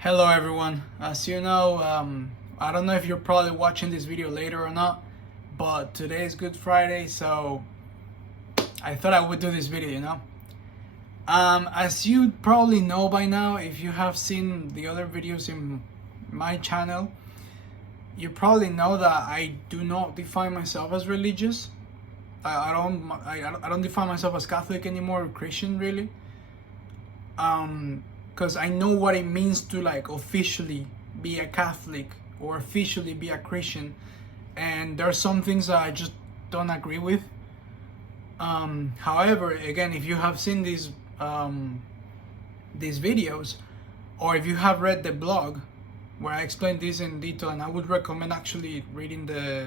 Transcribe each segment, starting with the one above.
Hello everyone. As you know, I don't know if you're probably watching this video later or not, but today is Good Friday, so I thought I would do this video. As you probably know by now, if you have seen the other videos in my channel, you probably know that I do not define myself as religious. I don't define myself as Catholic anymore, or Christian really. Because I know what it means to like officially be a Catholic or officially be a Christian, and there are some things that I just don't agree with. However, again, if you have seen these videos, or if you have read the blog where I explain this in detail, and I would recommend actually reading the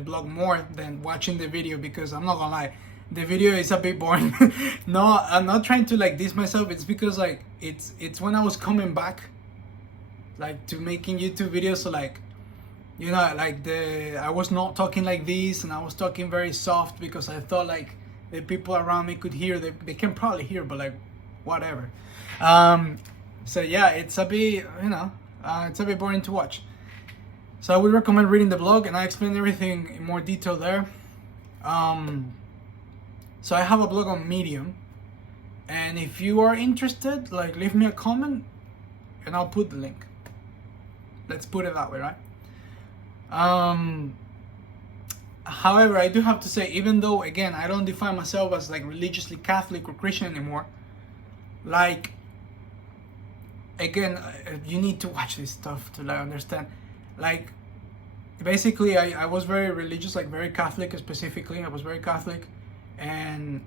blog more than watching the video, because I'm not gonna lie, the video is a bit boring. No, I'm not trying to like diss myself. It's because like it's when I was coming back like to making YouTube videos, so like like I was not talking like this, and I was talking very soft because I thought like the people around me could hear. They can probably hear, but like whatever. So yeah, it's a bit it's a bit boring to watch. So I would recommend reading the blog, and I explain everything in more detail there. So I have a blog on Medium, and if you are interested, like leave me a comment and I'll put the link. Let's put it that way, right? However, I do have to say, even though again I don't define myself as like religiously Catholic or Christian anymore, like again, you need to watch this stuff to like understand. Like basically I was very religious, like very Catholic specifically. I was very Catholic, and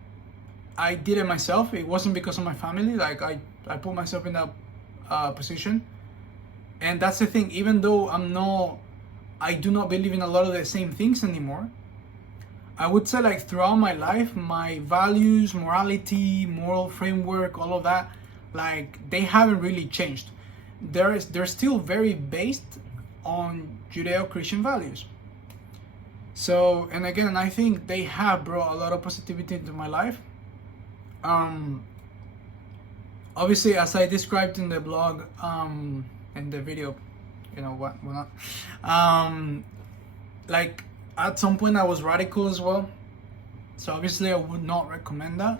I did it myself. It wasn't because of my family. Like I put myself in that position, and that's the thing. Even though I do not believe in a lot of the same things anymore, I would say like throughout my life, my values, morality, moral framework, all of that, like they haven't really changed. They're still very based on Judeo-Christian values. So, and again, I think they have brought a lot of positivity into my life. Obviously, as I described in the blog, in the video, whatnot. Like at some point I was radical as well. So obviously I would not recommend that.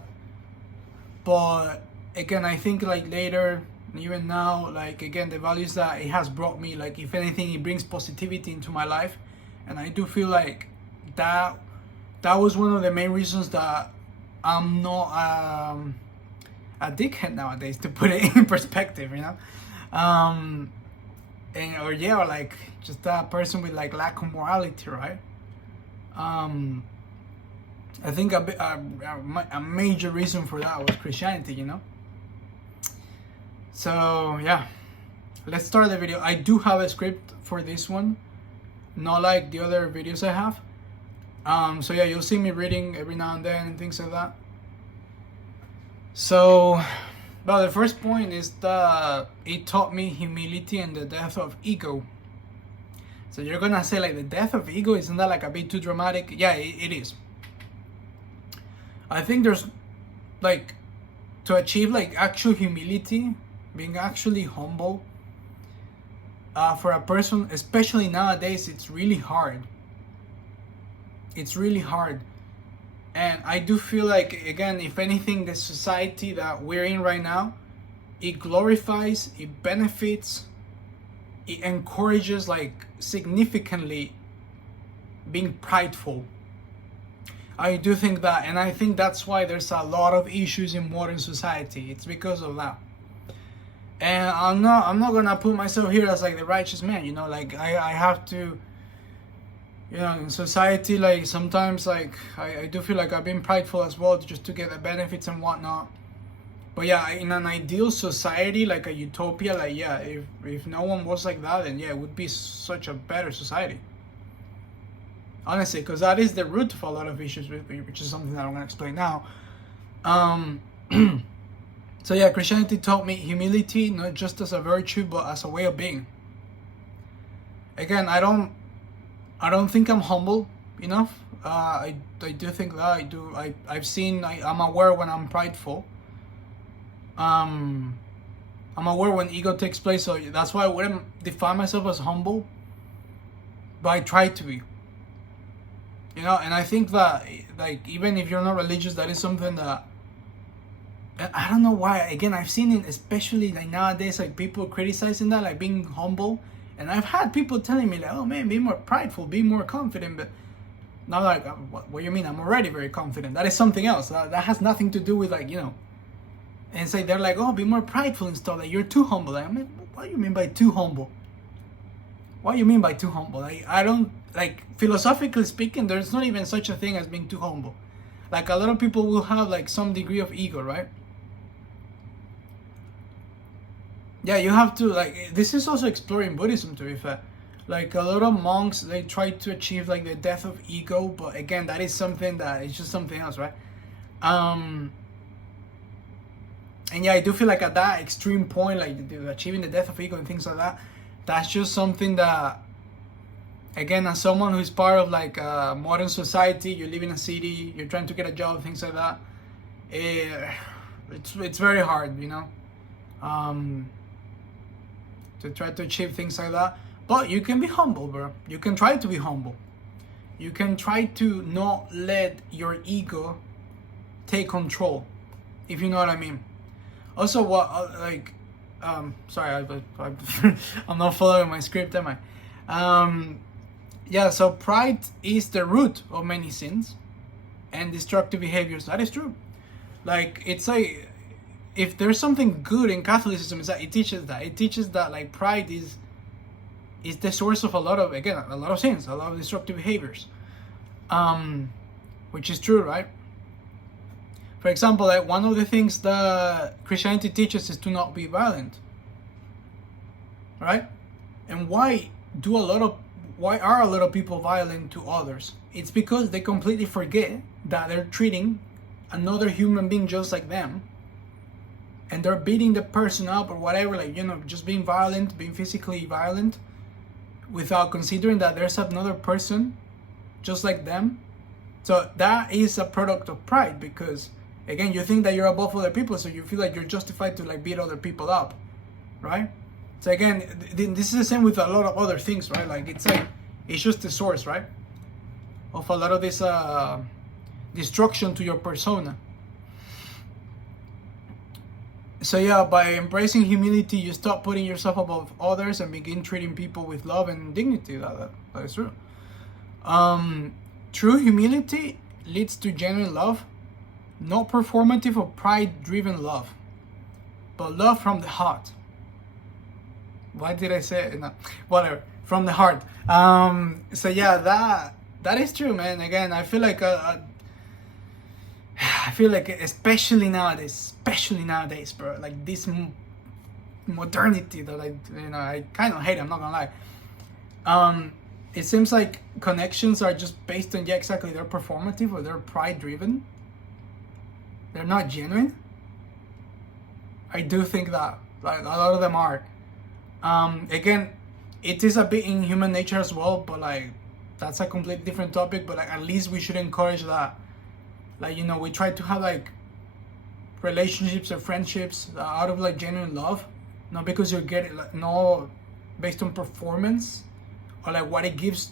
But again, I think like later, even now, like again, the values that it has brought me, like if anything, it brings positivity into my life. And I do feel like that was one of the main reasons that I'm not a dickhead nowadays, to put it in perspective, or like just a person with like lack of morality, right? I think a major reason for that was Christianity, So yeah, let's start the video. I do have a script for this one, not like the other videos I have. So yeah, you'll see me reading every now and then and things like that. So, well, the first point is that it taught me humility and the death of ego. So you're gonna say like the death of ego, isn't that like a bit too dramatic? Yeah, it is. I think there's like, to achieve like actual humility, being actually humble, for a person, especially nowadays, it's really hard. It's really hard. And I do feel like, again, if anything, the society that we're in right now, it glorifies, it benefits, it encourages like significantly being prideful. I do think that, and I think that's why there's a lot of issues in modern society. It's because of that. And I'm not gonna put myself here as like the righteous man, like I have to, in society, like sometimes like I do feel like I've been prideful as well, just to get the benefits and whatnot. But yeah, in an ideal society, like a utopia, like yeah, if no one was like that, then yeah, it would be such a better society. Honestly, because that is the root of a lot of issues, which is something that I'm gonna explain now. So yeah, Christianity taught me humility, not just as a virtue, but as a way of being. Again, I don't think I'm humble enough. I do think that I'm aware when I'm prideful. I'm aware when ego takes place, so that's why I wouldn't define myself as humble, but I try to be. You know, and I think that, like, even if you're not religious, that is something that, I don't know why. Again, I've seen it, especially like nowadays, like people criticizing that, like being humble. And I've had people telling me like, oh man, be more prideful, be more confident. But now, like, what do you mean? I'm already very confident. That is something else. That has nothing to do with, like, you know. And say they're like, oh, be more prideful and stuff. Like, you're too humble. Like, I mean, what do you mean by too humble? What do you mean by too humble? Like, I don't, like, philosophically speaking, there's not even such a thing as being too humble. Like, a lot of people will have like some degree of ego, right? Yeah, you have to, like, this is also exploring Buddhism, to be fair. Like, a lot of monks, they try to achieve like the death of ego, but again, that is something that is just something else, right? And yeah, I do feel like at that extreme point, like achieving the death of ego and things like that, that's just something that, again, as someone who's part of like modern society, you live in a city, you're trying to get a job, things like that, it's very hard, you know, to try to achieve things like that. But you can be humble, bro. You can try to be humble. You can try to not let your ego take control, if you know what I mean. Also, what sorry, I'm not following my script, am I? Yeah, so pride is the root of many sins and destructive behaviors. That is true. Like, it's like, if there's something good in Catholicism, is that it teaches that. It teaches that, like, pride is the source of a lot of, again, a lot of sins, a lot of destructive behaviors. Which is true, right? For example, like, one of the things that Christianity teaches is to not be violent, right? And why are a lot of people violent to others? It's because they completely forget that they're treating another human being just like them, and they're beating the person up or whatever, like, you know, just being violent, being physically violent, without considering that there's another person just like them. So that is a product of pride, because again, you think that you're above other people, so you feel like you're justified to like beat other people up, right? So again, this is the same with a lot of other things, right? Like, it's like, it's just the source, right, of a lot of this destruction to your persona. So yeah, by embracing humility, you stop putting yourself above others and begin treating people with love and dignity. That is true. True humility leads to genuine love, not performative or pride-driven love, but love from the heart. Why did I say it? No, whatever. From the heart. So yeah, that is true, man. Again, I feel like especially nowadays, bro. Like, this modernity that I kind of hate. I'm not gonna lie. It seems like connections are just based on, yeah, exactly, they're performative or they're pride-driven. They're not genuine. I do think that, like, a lot of them are. Again, it is a bit in human nature as well, but like, that's a completely different topic. But like, at least we should encourage that. Like, you know, we try to have like relationships or friendships out of like genuine love, not because you're getting, like, no, based on performance or like what it gives,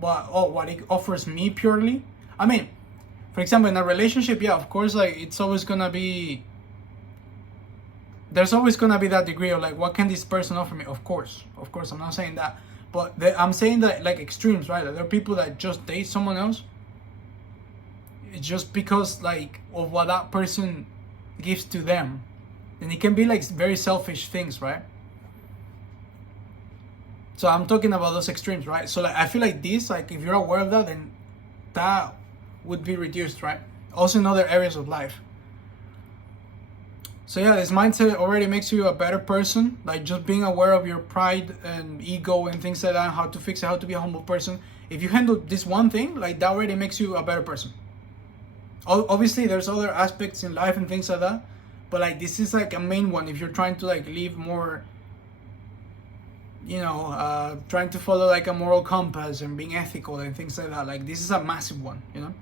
what it offers me purely. I mean, for example, in a relationship, yeah, of course, like, it's always gonna be, there's always gonna be that degree of like, what can this person offer me? Of course, I'm not saying that, but I'm saying that, like, extremes, right? Like, there are people that just date someone else just because, like, of what that person gives to them, and it can be like very selfish things, right? So I'm talking about those extremes, right? So like, I feel like this, like, if you're aware of that, then that would be reduced, right? Also in other areas of life. So yeah, this mindset already makes you a better person. Like, just being aware of your pride and ego and things like that, how to fix it, how to be a humble person. If you handle this one thing, like, that already makes you a better person. Obviously, there's other aspects in life and things like that, but like, this is like a main one. If you're trying to like live more, you know, trying to follow like a moral compass and being ethical and things like that, like, this is a massive one, you know.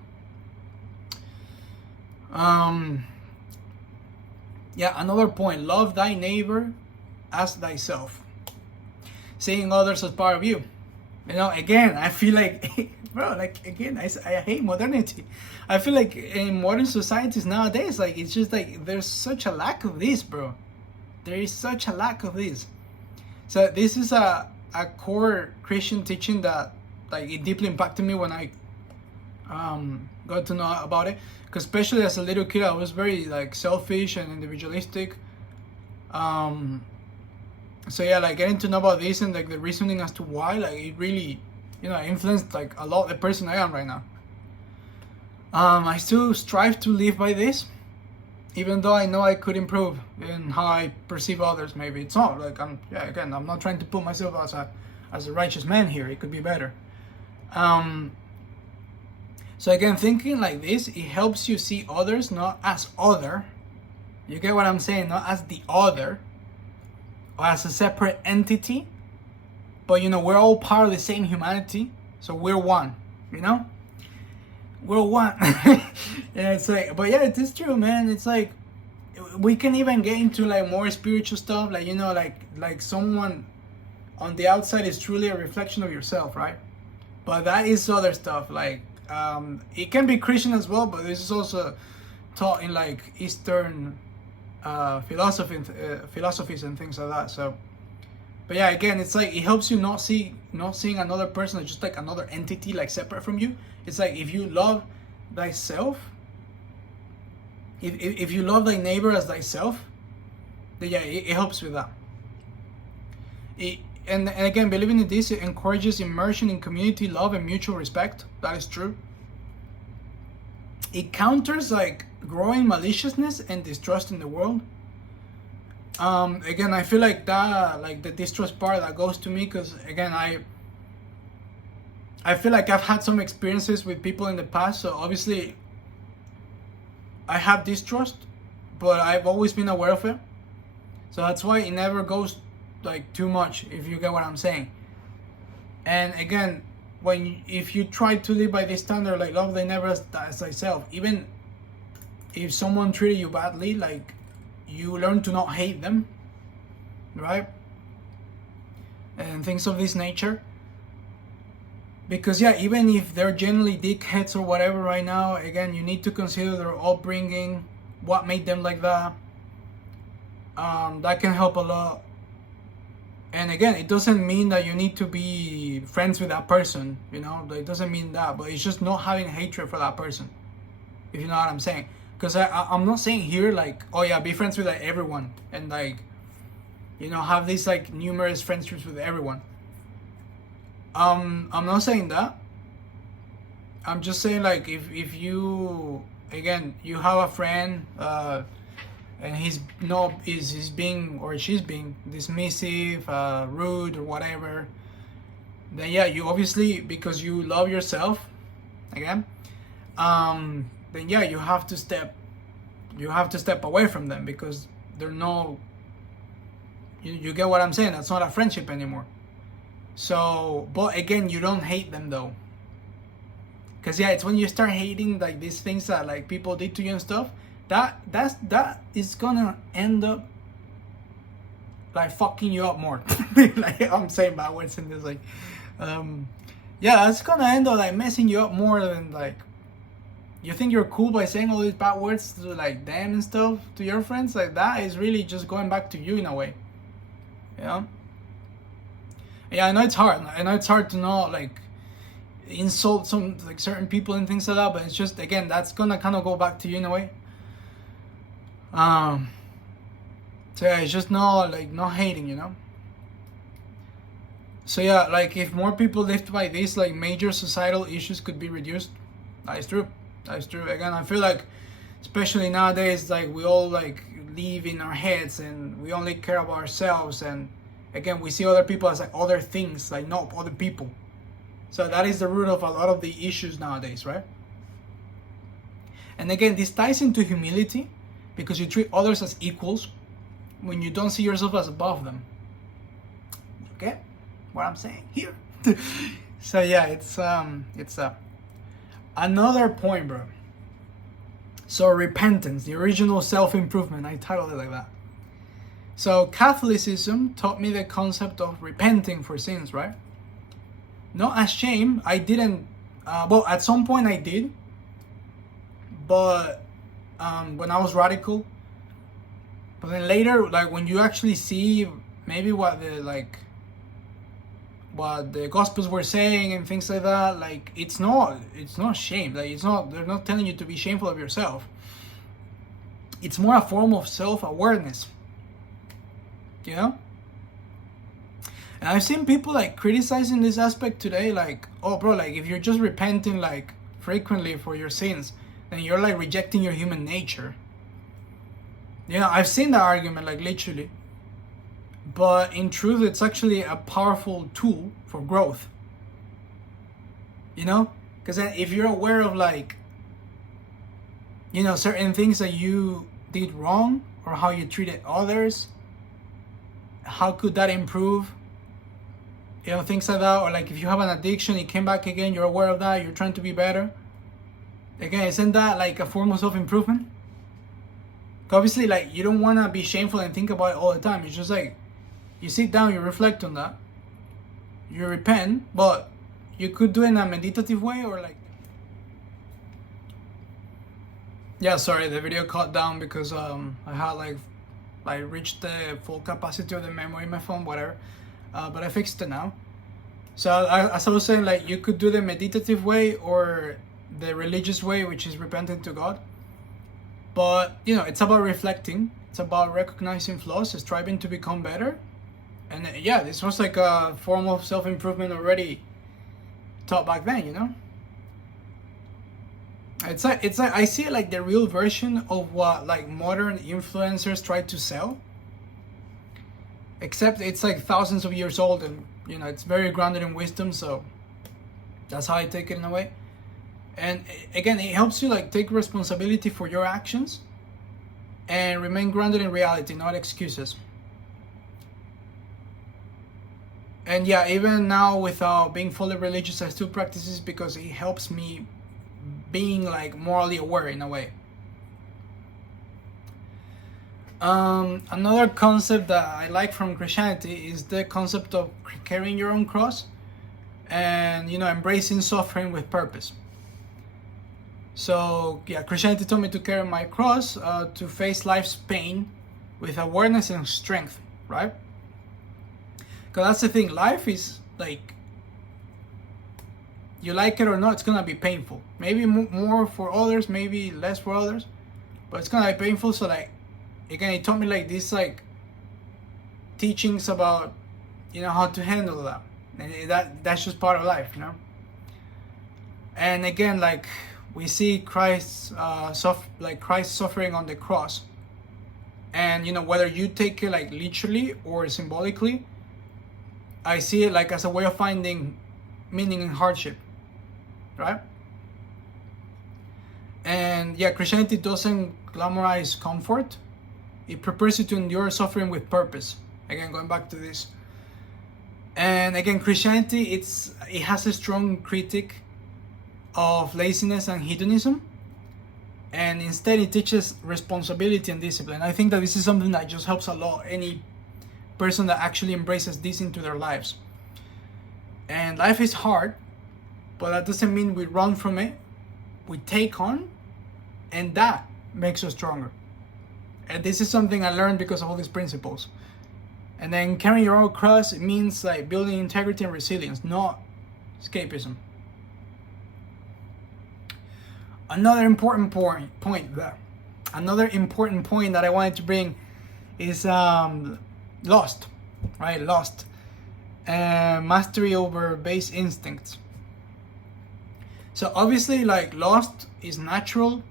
Yeah, another point, love thy neighbor as thyself. Seeing others as part of you. You know, again, I feel like, bro, like, again, I hate modernity. I feel like in modern societies nowadays, like, it's just like, there's such a lack of this, bro. There is such a lack of this. So this is a core Christian teaching that, like, it deeply impacted me when I got to know about it. Because especially as a little kid, I was very, like, selfish and individualistic. So yeah, like, getting to know about this and, like, the reasoning as to why, like, it really, you know, influenced, like, a lot the person I am right now. I still strive to live by this, even though I know I could improve in how I perceive others. Maybe it's not like I'm not trying to put myself as a righteous man here. It could be better. So again, thinking like this, it helps you see others not as other. You get what I'm saying? Not as the other, or as a separate entity, but, you know, we're all part of the same humanity, so we're one, you know? We're one. Yeah, it's like, but yeah, it is true, man. It's like, we can even get into, like, more spiritual stuff, like, you know, like someone on the outside is truly a reflection of yourself, right? But that is other stuff, like, it can be Christian as well, but this is also taught in, like, Eastern philosophies and things like that. So, but yeah, again, it's like, it helps you not seeing another person as just like another entity, like, separate from you. It's like, if you love thyself, if you love thy neighbor as thyself, then yeah, it helps with that. And again, believing in this, it encourages immersion in community, love, and mutual respect. That is true. It counters, like, growing maliciousness and distrust in the world. Again, I feel like that, like, the distrust part, that goes to me, because again, I feel like I've had some experiences with people in the past, so obviously I have distrust, but I've always been aware of it. So that's why it never goes, like, too much, if you get what I'm saying. And again, if you try to live by this standard, like, love thy neighbor as thyself, even if someone treated you badly, like, you learn to not hate them, right? And things of this nature. Because yeah, even if they're generally dickheads or whatever right now, again, you need to consider their upbringing, what made them like that. That can help a lot. And again, it doesn't mean that you need to be friends with that person, you know? It doesn't mean that, but it's just not having hatred for that person, if you know what I'm saying. Because I'm not saying here, like, oh yeah, be friends with, like, everyone, and, like, you know, have these, like, numerous friendships with everyone. I'm not saying that. I'm just saying, like, if you, again, you have a friend, and he's being, or she's being dismissive, rude, or whatever, then yeah, you obviously, because you love yourself, again, then yeah, you have to step away from them, because they're no, you get what I'm saying, that's not a friendship anymore. So, but again, you don't hate them though, because yeah, it's when you start hating, like, these things that, like, people did to you and stuff, that is gonna end up, like, fucking you up more. Like, I'm saying bad words in this, like, yeah, that's gonna end up, like, messing you up more than, like, you think you're cool by saying all these bad words to, like, them and stuff to your friends. Like, that is really just going back to you in a way, you know? Yeah, I know it's hard. I know it's hard to not, like, insult some, like, certain people and things like that, but it's just, again, that's gonna kind of go back to you in a way. So yeah, it's just not, like, not hating, you know? So yeah, like, if more people lived by this, like, major societal issues could be reduced. That is true. That's true. Again, I feel like, especially nowadays, like, we all, like, live in our heads, and we only care about ourselves, and again, we see other people as, like, other things, like, not other people. So that is the root of a lot of the issues nowadays, right? And again, this ties into humility, because you treat others as equals when you don't see yourself as above them. Okay? What I'm saying here. So yeah, it's another point, bro. So repentance, the original self-improvement, I titled it like that. So Catholicism taught me the concept of repenting for sins, right? Not as shame. I didn't, well, at some point I did, but when I was radical. But then later, like when you actually see maybe what the Gospels were saying and things like that, like it's not shame. Like they're not telling you to be shameful of yourself. It's more a form of self-awareness. You know? And I've seen people like criticizing this aspect today, like, oh bro, like if you're just repenting like frequently for your sins, then you're like rejecting your human nature. You know, I've seen that argument, like literally. But in truth, it's actually a powerful tool for growth. You know? Because if you're aware of like, you know, certain things that you did wrong or how you treated others, how could that improve? You know, things like that. Or like if you have an addiction, it came back again, you're aware of that, you're trying to be better. Again, isn't that like a form of self-improvement? Obviously, like you don't want to be shameful and think about it all the time. It's just like you sit down, you reflect on that, you repent, but you could do it in a meditative way or like, yeah, sorry, the video cut down because I had like I reached the full capacity of the memory in my phone, whatever, but I fixed it now. So as I was saying, like you could do the meditative way or the religious way, which is repenting to God. But, you know, it's about reflecting. It's about recognizing flaws, striving to become better. And yeah, this was like a form of self-improvement already taught back then, you know? It's like I see it like the real version of what like modern influencers try to sell. Except it's like thousands of years old and, you know, it's very grounded in wisdom. So that's how I take it in a way. And again, it helps you like take responsibility for your actions and remain grounded in reality, not excuses. And yeah, even now without being fully religious, I still practice this because it helps me being like morally aware in a way. Another concept that I like from Christianity is the concept of carrying your own cross and, you know, embracing suffering with purpose. So yeah, Christianity taught me to carry my cross, to face life's pain with awareness and strength, right? Because that's the thing, life is like, you like it or not, it's gonna be painful. Maybe more for others, maybe less for others, but it's gonna be painful. So like, again, it taught me like these like teachings about, you know, how to handle that, and that's just part of life, you know. And again, like we see Christ suffering on the cross, and you know, whether you take it like literally or symbolically, I see it like as a way of finding meaning in hardship, right? And yeah, Christianity doesn't glamorize comfort. It prepares you to endure suffering with purpose. Again, going back to this. And again, Christianity, it has a strong critique of laziness and hedonism, and instead it teaches responsibility and discipline. I think that this is something that just helps a lot any person that actually embraces this into their lives. And life is hard, but that doesn't mean we run from it. We take on, and that makes us stronger. And this is something I learned because of all these principles. And then carrying your own cross, it means like building integrity and resilience, not escapism. Another important point that I wanted to bring is lost, right? Lost. Mastery over base instincts. So obviously, like, lost is natural.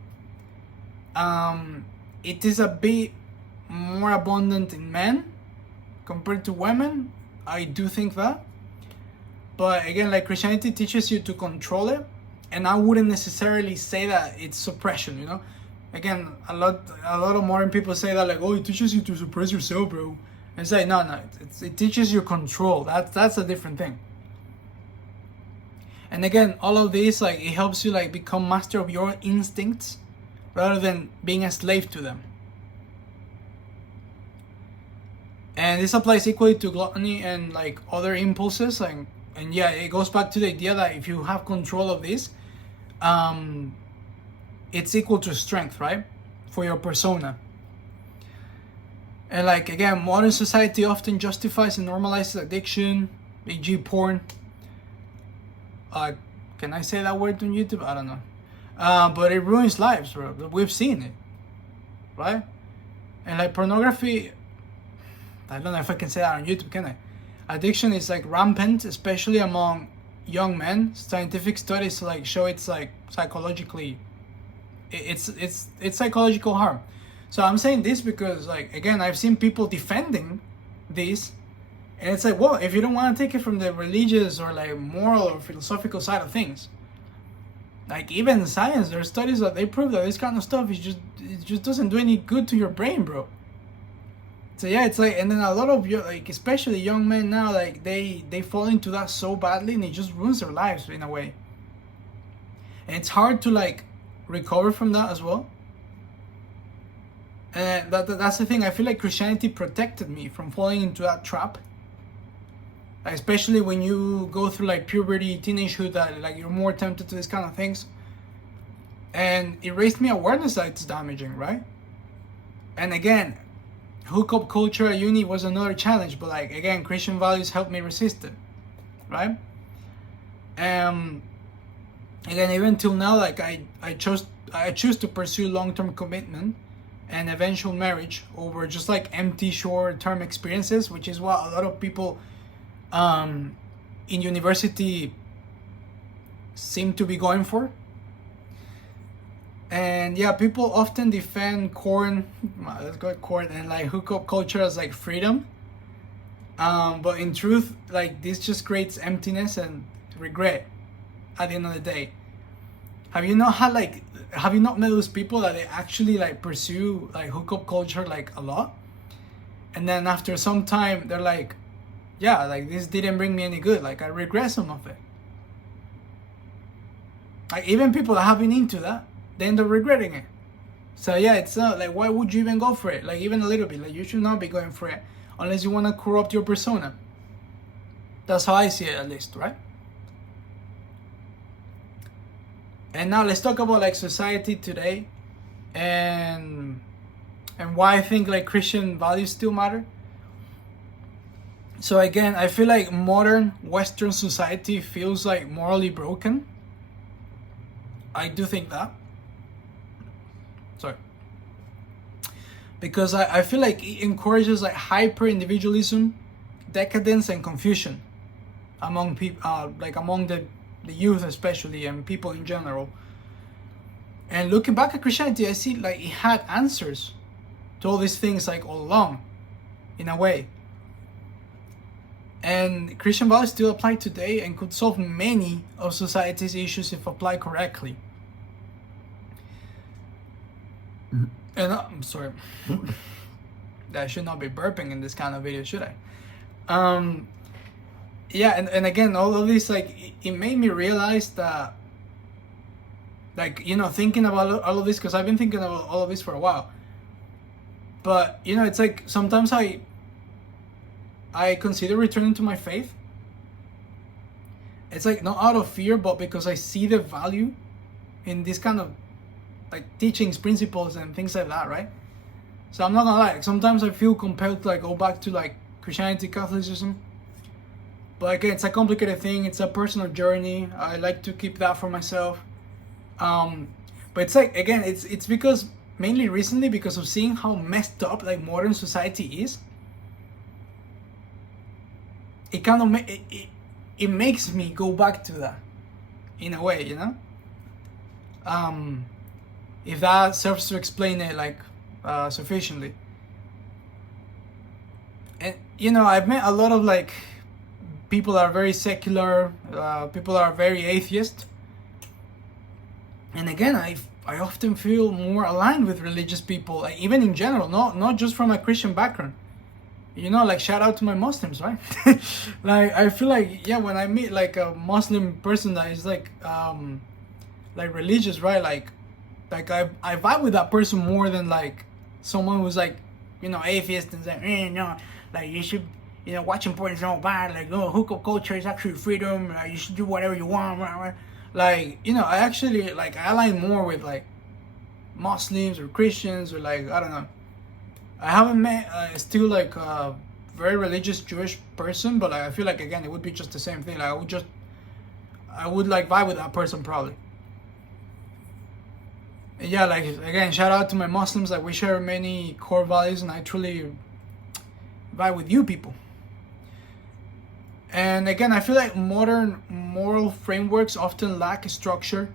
It is a bit more abundant in men compared to women. I do think that. But again, like, Christianity teaches you to control it, and I wouldn't necessarily say that it's suppression, you know? Again, a lot of modern people say that, like, oh, it teaches you to suppress yourself, bro. And it's like, no, it teaches you control. That's a different thing. And again, all of this, like, it helps you like become master of your instincts, rather than being a slave to them. And this applies equally to gluttony and like other impulses, and yeah, it goes back to the idea that if you have control of this, it's equal to strength, right, for your persona. And like again, modern society often justifies and normalizes addiction, e.g. porn. Can I say that word on YouTube? I don't know. But it ruins lives, bro. We've seen it, right? And like pornography, I don't know if I can say that on YouTube, can I? Addiction is like rampant, especially among young men. Scientific studies like show it's like psychologically, it's psychological harm. So I'm saying this because like again, I've seen people defending this, and it's like, well, if you don't want to take it from the religious or like moral or philosophical side of things, like even in science, there are studies that they prove that this kind of stuff it just doesn't do any good to your brain, bro. So yeah, it's like, and then a lot of like especially young men now, like they fall into that so badly, and it just ruins their lives in a way. And it's hard to like recover from that as well. And that's the thing. I feel like Christianity protected me from falling into that trap. Especially when you go through like puberty, teenagehood, that like you're more tempted to these kind of things. And it raised me awareness that it's damaging, right? And again, hookup culture at uni was another challenge, but like again, Christian values helped me resist it, right? Again, even till now, like I choose to pursue long-term commitment and eventual marriage over just like empty short-term experiences, which is what a lot of people in university seem to be going for. And yeah, people often defend corn and like hookup culture as like freedom, but in truth, like this just creates emptiness and regret at the end of the day. Have you not met those people that they actually like pursue like hookup culture like a lot, and then after some time they're like, yeah, like this didn't bring me any good, like I regret some of it. Like even people that have been into that, they end up regretting it. So yeah, it's not like, why would you even go for it? Like even a little bit, like you should not be going for it unless you want to corrupt your persona. That's how I see it, at least, right? And now let's talk about like society today and why I think like Christian values still matter. So again, I feel like modern Western society feels like morally broken. I do think that. Sorry. Because I feel like it encourages like hyper individualism, decadence, and confusion among people, like among the youth especially, and people in general. And looking back at Christianity, I see like it had answers to all these things like all along, in a way. And Christian values still apply today and could solve many of society's issues if applied correctly. And I'm sorry, I should not be burping in this kind of video, should I? Yeah, and again, all of this, like, it made me realize that, like, you know, thinking about all of this, because I've been thinking about all of this for a while. But, you know, it's like, sometimes I consider returning to my faith. It's like, not out of fear, but because I see the value in this kind of, like, teachings, principles, and things like that, right? So I'm not gonna lie, like, sometimes I feel compelled to, like, go back to, like, Christianity, Catholicism. But again, it's a complicated thing. It's a personal journey. I like to keep that for myself. But it's like, again, it's because mainly recently because of seeing how messed up like modern society is. It kind of it makes me go back to that in a way, you know. If that serves to explain it like sufficiently. And you know, I've met a lot of like people that are very secular, people that are very atheist. And again, I often feel more aligned with religious people, like, even in general, not just from a Christian background. You know, like, shout out to my Muslims, right? Like, I feel like, yeah, when I meet like a Muslim person that is like religious, right? Like Like I vibe with that person more than like someone who's like, you know, atheist and saying, you know, like you should, you know, watching porn is not bad. Like, oh, hookup culture is actually freedom. You should do whatever you want. Like, you know, I actually like I align more with like Muslims or Christians or like I don't know. I haven't met still like a very religious Jewish person, but like, I feel like again it would be just the same thing. Like I would like vibe with that person probably. And yeah, like again, shout out to my Muslims. Like we share many core values, and I truly vibe with you people. And again, I feel like modern moral frameworks often lack structure.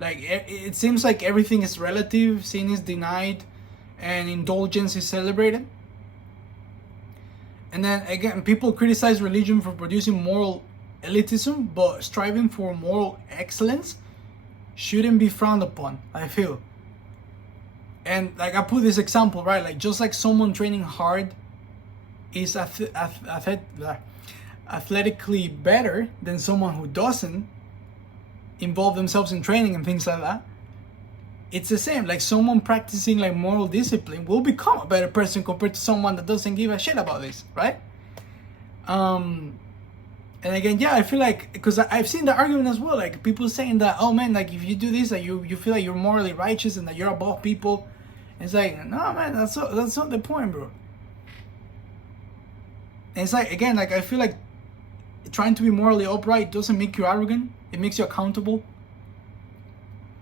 Like it seems like everything is relative, sin is denied, and indulgence is celebrated. And then again, people criticize religion for producing moral elitism, but striving for moral excellence shouldn't be frowned upon, I feel. And like I put this example, right? Like just like someone training hard is athletically better than someone who doesn't involve themselves in training and things like that. It's the same. Like someone practicing like moral discipline will become a better person compared to someone that doesn't give a shit about this, right? And again, yeah, I feel like, because I've seen the argument as well, like people saying that, oh man, like if you do this, like you feel like you're morally righteous and that you're above people. It's like, no man, that's not the point, bro. And it's like, again, like I feel like trying to be morally upright doesn't make you arrogant. It makes you accountable.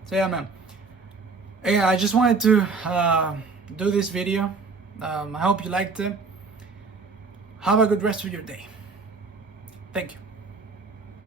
So yeah, man. Again, I just wanted to do this video. I hope you liked it. Have a good rest of your day. Thank you.